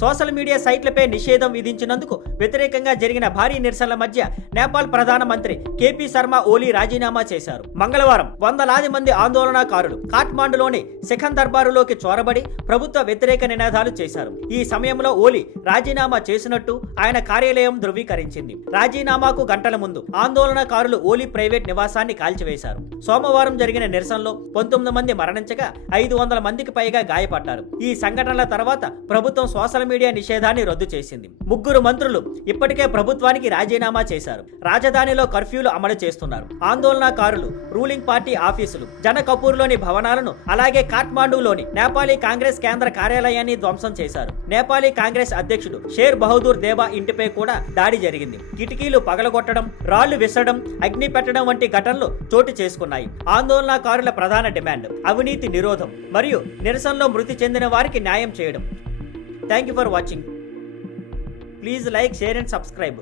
Social media సైట్లపై నిషేధం విధించినందుకు వ్యతిరేకంగా జరిగిన భారీ నిరసనల మధ్య నేపాల్ ప్రధానమంత్రి కేపీ శర్మ ఓలీ రాజీనామా చేశారు. మంగళవారం వందలాది మంది ఆందోళనకారులు కాఠ్మాండులోని సికందర్బారులోకి చొరబడి ప్రభుత్వ వ్యతిరేక నినాదాలు చేశారు. ఈ సమయంలో ఓలీ రాజీనామా చేసినట్టు ఆయన కార్యాలయం ధృవీకరించింది. రాజీనామాకు గంటల ముందు ఆందోళనకారులు ఓలీ ప్రైవేట్ నివాసాన్ని కాల్చివేశారు. సోమవారం జరిగిన నిరసనలో 19 మంది మరణించగా 500 మందికి పైగా గాయపడ్డారు. ఈ సంఘటనల తర్వాత ప్రభుత్వం సోషల్ మీడియా నిషేధాన్ని రద్దు చేసింది. 3 మంత్రులు ఇప్పటికే ప్రభుత్వానికి రాజీనామా చేశారు. రాజధానిలో కర్ఫ్యూలు అమలు చేస్తున్నారు. ఆందోళనకారులు రూలింగ్ పార్టీ ఆఫీసులు, జన కపూర్లోని భవనాలను, అలాగే కాఠ్మాండూలోని నేపాలీ కాంగ్రెస్ కేంద్ర కార్యాలయాన్ని ధ్వంసం చేశారు. నేపాలీ కాంగ్రెస్ అధ్యక్షుడు షేర్ బహదూర్ దేబా ఇంటిపై కూడా దాడి జరిగింది. కిటికీలు పగలగొట్టడం, రాళ్లు విసరడం, అగ్ని పెట్టడం వంటి ఘటనలు చోటు చేసుకున్నాయి. ఆందోళనకారుల ప్రధాన డిమాండ్ అవినీతి నిరోధం మరియు నిరసనలో మృతి చెందిన వారికి న్యాయం చేయడం. Thank you for watching. Please like, share and subscribe.